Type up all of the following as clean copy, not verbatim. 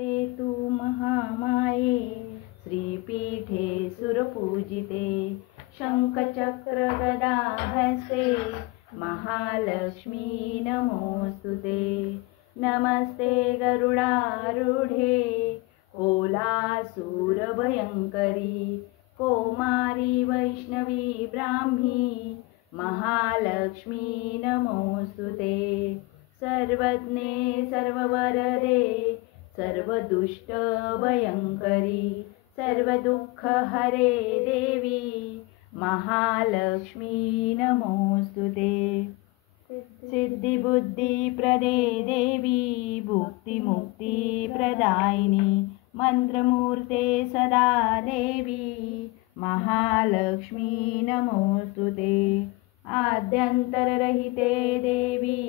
नमस्ते तू महामाये श्रीपीठे सुरपूजिते शंखचक्र गदा हस्ते महालक्ष्मी नमोस्तुते। नमस्ते गरुडारूढे कोलासूरभयंकरी कौमारी वैष्णवी ब्राह्मी महालक्ष्मी नमोस्तुते। सर्वज्ञे सर्ववरदे सर्वदुष्ट भयंकरी सर्वदुःखहरे देवी महालक्ष्मी नमोस्तुते। सिद्धिबुद्धिप्रदे देवी भुक्तिमुक्तिप्रदायिनी मंत्रमूर्ते सदा देवी महालक्ष्मी नमोस्तुते। आद्यंतररहिते देवी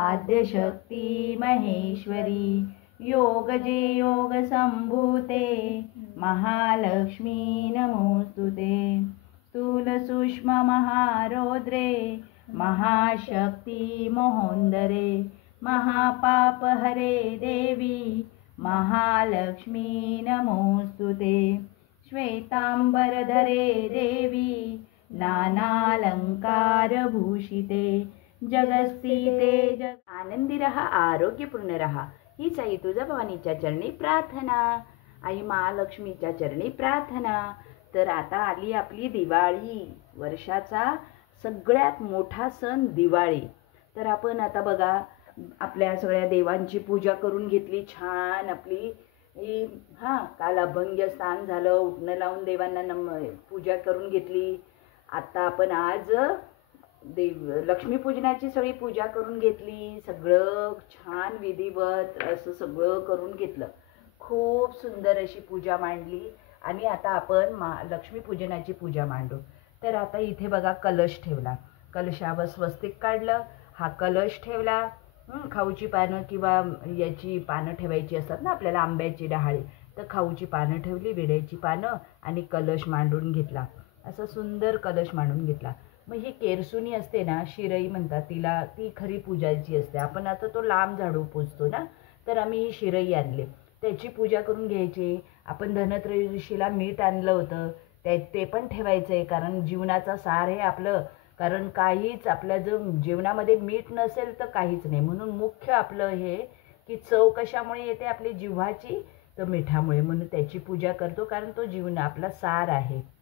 आद्यशक्ति महेश्वरी योगजे योगसंभूते महालक्ष्मी नमोस्तुते। स्थूल सूक्ष्म महारौद्रे महाशक्ति महोदरे महापापहरे देवी महालक्ष्मी नमोस्तुते। श्वेतांबरधरे देवी नानालंकारभूषिते जगस्थिते आनंदी रहा आरोग्यपूर्ण रहा हीच आई तुळजाभवानीच्या चरणी प्रार्थना। आई महालक्ष्मीच्या चरणी प्रार्थना। तर आता आली आपली दिवाळी, वर्षाचा सगळ्यात मोठा सण दिवाळी। तर आपण आता बघा आपल्या सगळ्या देवांची पूजा करून घेतली छान आपली काल अभंग स्नान झालं, उठणं लावून देवांना पूजा करून घेतली। आता आपण आज लक्ष्मीपूजनाची सगळी पूजा करून घेतली, सगळं छान विधिवत असं सगळं करून घेतलं, खूप सुंदर अशी पूजा मांडली। आणि आता आपण लक्ष्मीपूजनाची पूजा मांडू। तर आता इथे बघा कलश ठेवला, कलशावर स्वस्तिक काढलं, हा कलश ठेवला, खाऊची पानं किंवा याची पानं ठेवायची असतात ना आपल्याला, आंब्याची डहाळी, तर खाऊची पानं ठेवली, विड्याची पानं आणि कलश मांडून घेतला, असं सुंदर कलश मांडून घेतला। मग ही केरसुनी असते ना, शिरई म्हणतात तिला, ती खरी पूजायची असते। आपण आता तो लांब झाडू पूजतो ना, तर आम्ही ही शिरई आणली, त्याची पूजा करून घ्यायची। आपण धनत्रयोदशीला मीठ आणलं होतं, ते पण ठेवायचं आहे, कारण जीवनाचा सार हे आपलं, कारण काहीच आपल्या जर जीवनामध्ये मीठ नसेल तर काहीच नाही। म्हणून मुख्य आपलं हे की चव कशामुळे येते आपली जिव्हाची, तर मिठामुळे, म्हणून त्याची पूजा करतो, कारण तो जीवन आपला सार आहे।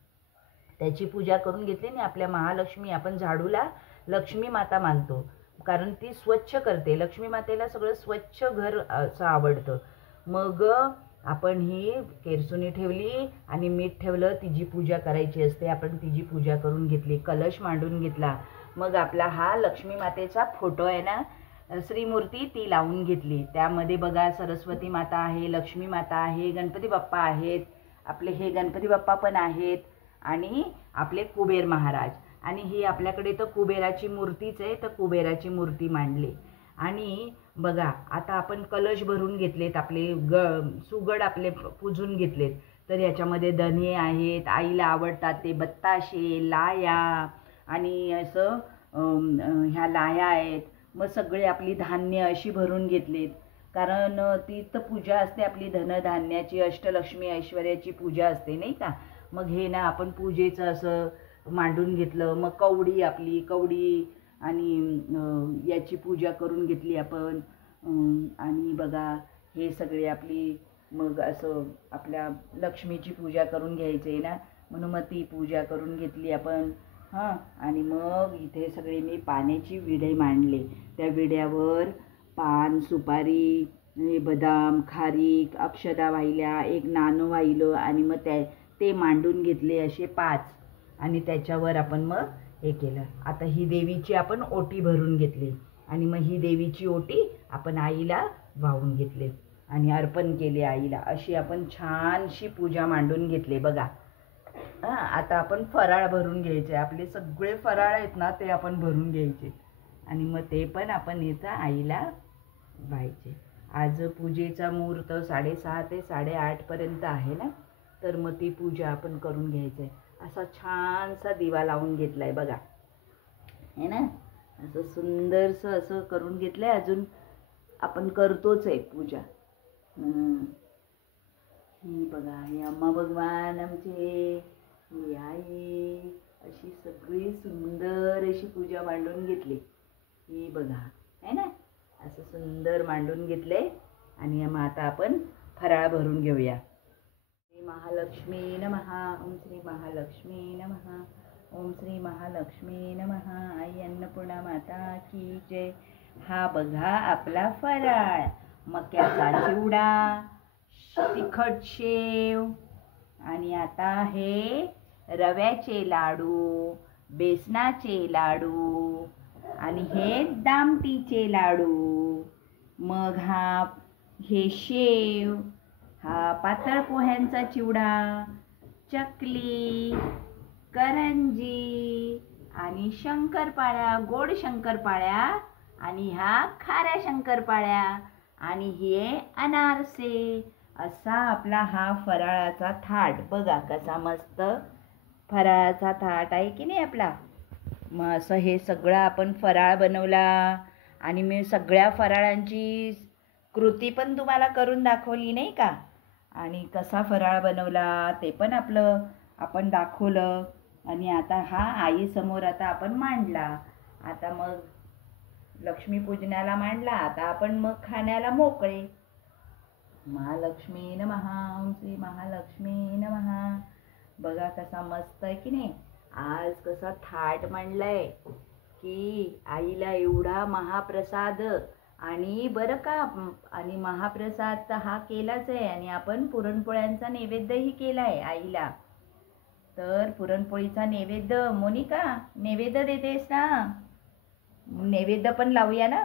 त्याची पूजा करून घेतली आणि आपल्या महालक्ष्मी, आपण झाडूला लक्ष्मी माता मानतो, कारण ती स्वच्छ करते, लक्ष्मी मातेला सगळं स्वच्छ घर असं आवडतं। मग आपण ही केरसुनी ठेवली आणि मीठ ठेवलं, तिची पूजा करायची असते, आपण तिची पूजा करून घेतली, कलश मांडून घेतला। मग आपला हा लक्ष्मी मातेचा फोटो आहे ना, श्रीमूर्ती, ती लावून घेतली। त्यामध्ये बघा सरस्वती माता आहे, लक्ष्मी माता आहे, गणपती बाप्पा आहेत, आपले हे गणपती बाप्पा पण आहेत आणि आपले कुबेर महाराज, आणि ही आपल्याकडे तर कुबेराची मूर्तीच आहे, तर कुबेराची मूर्ती मांडली। आणि बघा आता आपण कलश भरून घेतलेत, आपले सुगड आपले पूजून घेतलेत, तर याच्यामध्ये धने आहेत, आईला आवडतात ते बत्ताशे, लाया आणि असं ह्या लाया आहेत। मग सगळे आपली धान्य अशी भरून घेतलीत, कारण ती तर पूजा असते आपली धनधान्याची, अष्टलक्ष्मी ऐश्वर्याची पूजा असते नाही का। मग हे ना आपण पूजेचं असं मांडून घेतलं। मग कवडी, आपली कवडी आणि याची पूजा करून घेतली आपण। आणि बघा हे सगळे आपली, मग असं आपल्या लक्ष्मीची पूजा करून घ्यायची आहे ना, म्हणून मग ती पूजा करून घेतली आपण। आणि मग इथे सगळे मी पाण्याची विडे मांडले, त्या विड्यावर पान, सुपारी, बदाम, खारीक, अक्षदा वाहिल्या, एक नाणं वाहिलं आणि मग ते मांडून घेतले असे 5, आणि त्याच्यावर आपण मग हे केलं। आता ही देवीची आपण ओटी भरून घेतली आणि मग ही देवीची ओटी आपण आईला वाहून घेतली आणि अर्पण केले आईला, अशी आपण छानशी पूजा मांडून घेतली बघा। आता आपण फराळ भरून घ्यायचे, आपले सगळे फराळ आहेत ना ते आपण भरून घ्यायचे आणि मग ते पण आपण याचा आईला व्हायचे। आज पूजेचा मुहूर्त 6:30 ते 8:30 पर्यंत आहे ना, तर मग ती पूजा आपण करून घ्यायचे। असा छानसा दिवा लावून घेतलाय बघा, है ना, असं सुंदरसं असं करून घेतलंय। अजून आपण करतोच आहे पूजा। बघा, हे अम्मा भगवान आमचे, ही आई, अशी सगळी सुंदर अशी पूजा मांडून घेतली. ही बघा, है ना, असं सुंदर मांडून घेतले. आणि मग आता आपण फराळ भरून घेऊया. श्री महालक्ष्मी नमः. ओम श्री महालक्ष्मी नमः. ओम श्री महालक्ष्मी नमः. आई अन्नपूर्णा माता की जय. हा बघा आपला फराळ, मक्याचा चिवडा, तिखट शेव, आणि आता हे रव्याचे लाडू, बेसनाचे लाडू, आणि हे दामटीचे लाडू. मग हे शेव, हा पातळ पोह्यांचा चिवडा, चकली, करंजी, आणि शंकरपाळ्या, गोड शंकरपाळ्या, आणि ह्या खाऱ्या शंकरपाळ्या, आणि हे अनारसे. असा आपला हा फराळाचा थाट. बघा कसा मस्त फराळाचा थाट आहे की नाही आपला. मग असं हे सगळं आपण फराळ बनवला. आणि मी सगळ्या फराळांची कृती पण तुम्हाला करून दाखवली नाही का. आणि कसा फराळ बनवला ते पण आपण दाखवलं. आणि आता हा आईसमोर आता आपण मांडला. आता मग लक्ष्मीपूजनाला मांडला, आता आपण मग खाण्याला मोकळे. महालक्ष्मी नमः. ओम श्री महालक्ष्मी नमः. बघा कसा मस्त आहे की नाही. आज कसा थाट मांडलाय की आईला एवढा महाप्रसाद. आणि बरं का, आणि महाप्रसाद तर हा केलाच आहे. आणि आपण पुरणपोळ्यांचा नैवेद्यही केलाय आईला. तर पुरणपोळीचा नैवेद्य, मोनिका नैवेद्य देतेस ना, नैवेद्य पण लावूया ना.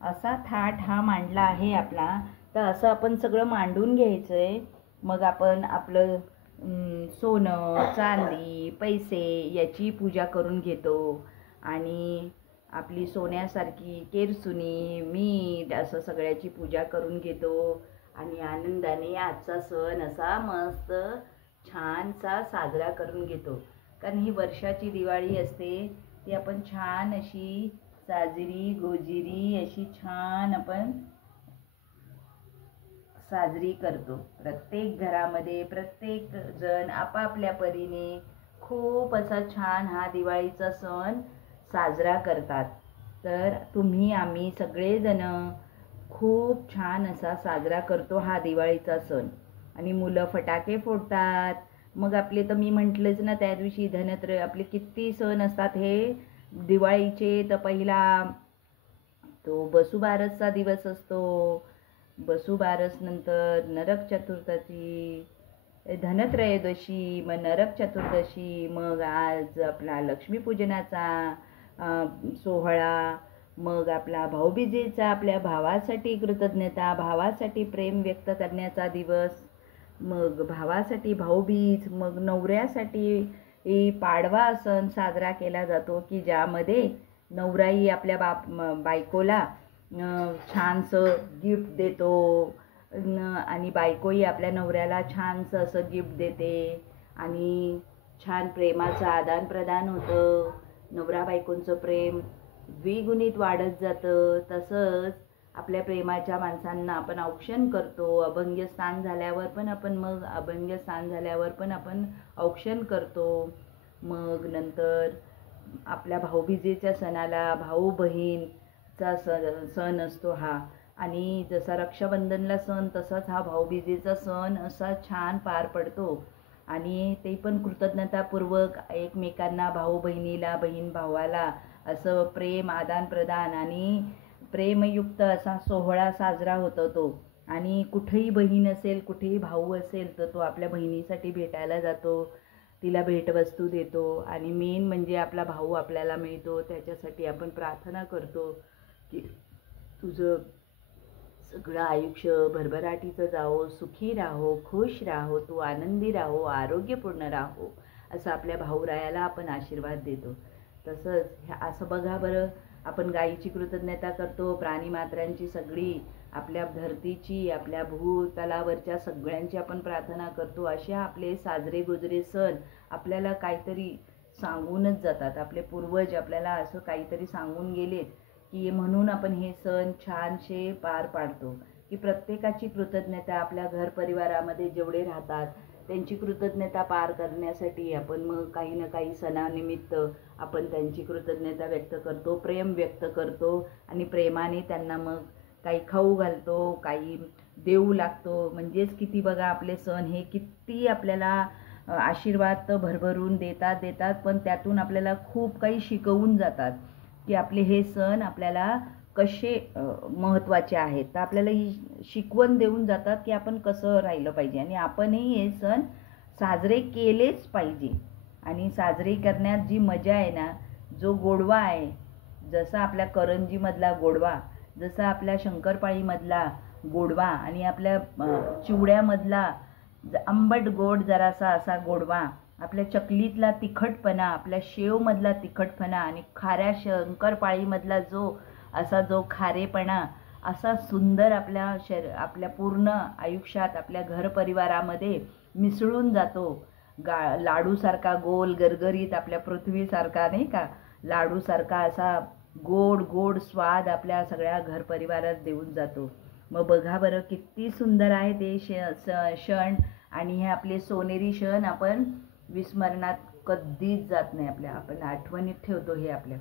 असा थाट हा मांडला आहे आपला. तर असं आपण सगळं मांडून घ्यायचंय. मग आपण आपलं सोनं, चांदी, पैसे याची पूजा करून घेतो. आणि आपली सोन्यासारखी केरसुनी, मीठ, असं सगळ्याची पूजा करून घेतो. आणि आनंदाने आजचा सण असा मस्त छानसा साजरा करून घेतो. कारण ही वर्षाची दिवाळी असते, ती आपण छान अशी साजरी गोजिरी अशी छान आपण साजरी करतो. प्रत्येक घरामध्ये प्रत्येक जण आपापल्या परीने खूप असा छान हा दिवाळीचा सण साजरा करतात. तर आम्ही सगळेजण खूप छान असा साजरा करतो हा दिवाळीचा सण. आणि मुलं फटाके फोडतात. मग आपले तर मी म्हटलंच ना, त्या दिवशी आपले किती सण असतात हे दिवाळीचे. तर पहिला तो वसुबारसचा दिवस असतो. वसुबारस नंतर नरक चतुर्दशी, धनत्रयोदशी, मग नरक चतुर्दशी, मग आज आपला लक्ष्मीपूजनाचा सोहळा, मग आपला भाऊबीजेचा, आपल्या भावासाठी कृतज्ञता, भावासाठी प्रेम व्यक्त करण्याचा दिवस, मग भावासाठी भाऊबीज, मग नवऱ्यासाठी पाडवा सण साजरा केला जातो की ज्यामध्ये नवराई आपल्या बायकोला छानसं गिफ्ट देतो. आणि बायकोही आपल्या नवऱ्याला छानसं असं गिफ्ट देते. आणि छान प्रेमाचं आदान प्रदान होतं. नवरा बायकोंचं प्रेम द्विगुणित वाढत जातं. तसंच आपल्या प्रेमाच्या माणसांना आपण औक्षण करतो. अभंग्यस्नान झाल्यावर पण आपण औक्षण करतो. मग नंतर आपल्या भाऊबीजेच्या सणाला भाऊ बहीणचा सण असतो हा. आणि जसा रक्षाबंधनला सण तसाच हा भाऊबीजेचा सण असा छान पार पडतो. आणि ते पण कृतज्ञतापूर्वक एकमेकांना, भाऊ बहिणीला, बहीण भावाला असं प्रेम आदान प्रदान आणि प्रेमयुक्त असा सोहळा साजरा होतो तो. आणि कुठेही बहीण असेल, कुठेही भाऊ असेल, तर तो आपल्या बहिणीसाठी भेटायला जातो, तिला भेटवस्तू देतो. आणि मेन म्हणजे आपला भाऊ आपल्याला मिळतो, त्याच्यासाठी आपण प्रार्थना करतो की तुझं सगळं आयुष्य भरभराटीचं जावो, सुखी राहो, खुश राहो, तू आनंदी राहो, आरोग्यपूर्ण राहो, असं आपल्या भाऊरायाला आपण आशीर्वाद देतो. तसंच असं बघा बरं, आपण गायीची कृतज्ञता करतो, प्राणीमात्रांची सगळी, आपल्या धरतीची, आपल्या भूतलावरच्या सगळ्यांची आपण प्रार्थना करतो. असे आपले साजरे गुजरे सण आपल्याला काहीतरी सांगूनच जातात. आपले पूर्वज आपल्याला असं काहीतरी सांगून गेलेत की म्हणून आपण हे सण छानसे पार पाडतो. की प्रत्येकाची कृतज्ञता आपल्या घर परिवारामध्ये जेवढे राहतात त्यांची कृतज्ञता पार करण्यासाठी आपण मग काही ना काही सणानिमित्त आपण त्यांची कृतज्ञता व्यक्त करतो, प्रेम व्यक्त करतो आणि प्रेमाने त्यांना मग काही खाऊ घालतो, काही देऊ लागतो. म्हणजेच किती बघा आपले सण हे किती आपल्याला आशीर्वाद तर भरभरून देतात पण त्यातून आपल्याला खूप काही शिकवून जातात की आपले हे सण आपल्याला कसे महत्त्वाचे आहेत. तर आपल्याला ही शिकवण देऊन जातात की आपण कसं राहिलं पाहिजे आणि आपणही हे सण साजरे केलेच पाहिजे. आणि साजरे करण्यात जी मजा आहे ना, जो गोडवा आहे, जसा आपल्या करंजीमधला गोडवा, जसा आपल्या शंकरपाळीमधला गोडवा आणि आपल्या चिवड्यामधला आंबट गोड जरासा असा गोडवा, आपल्या चकलीतला तिखटपणा, आपल्या शेवमधला तिखटपणा आणि खाऱ्या शंकरपाळीमधला जो खारेपणा, असा सुंदर आपल्या पूर्ण आयुष्यात आपल्या घरपरिवारामध्ये मिसळून जातो. लाडूसारखा गोल गरगरीत, आपल्या पृथ्वीसारखा नाही का, लाडूसारखा असा गोड गोड स्वाद आपल्या सगळ्या घरपरिवारात देऊन जातो. मग बघा बरं किती सुंदर आहे ते क्षण. आणि हे आपले सोनेरी क्षण आपण विस्मरणात कधीच जात नाही आपल्या, आपण आठवणीत ठेवतो हे आपल्या.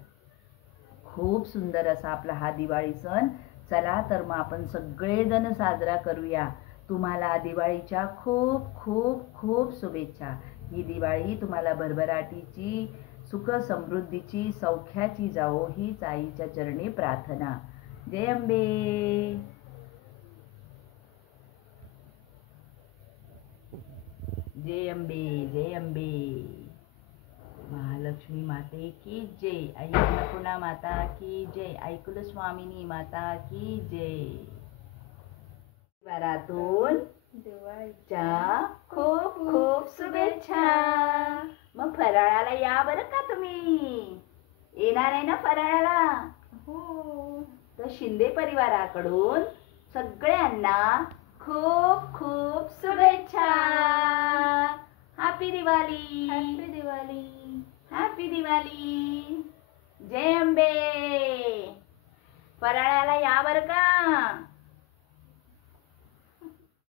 खूप सुंदर असा आपला हा दिवाळी सण. चला तर मग आपण सगळेजण साजरा करूया. तुम्हाला दिवाळीच्या खूप खूप खूप शुभेच्छा. ही दिवाळी तुम्हाला भरभराटीची, सुख समृद्धीची, सौख्याची जावो हीच आईच्या चरणी प्रार्थना. जय अंबे. जय अंबे, जय अंबे. महालक्ष्मी माते की जय. आई अन्नपूर्णा माता की जय. आई कुलस्वामिनी माता की जय. वरातून दिवाळीच्या खूप खूप शुभेच्छा. मग फराळाला या बरं का तुम्ही. येणार आहे ना फराळाला? हो. तर शिंदे परिवाराकडून सगळ्यांना खूप खूप शुभेच्छा. Happy Diwali. Happy Diwali. Happy Diwali. जय अंबे. फराळाला या बरं का.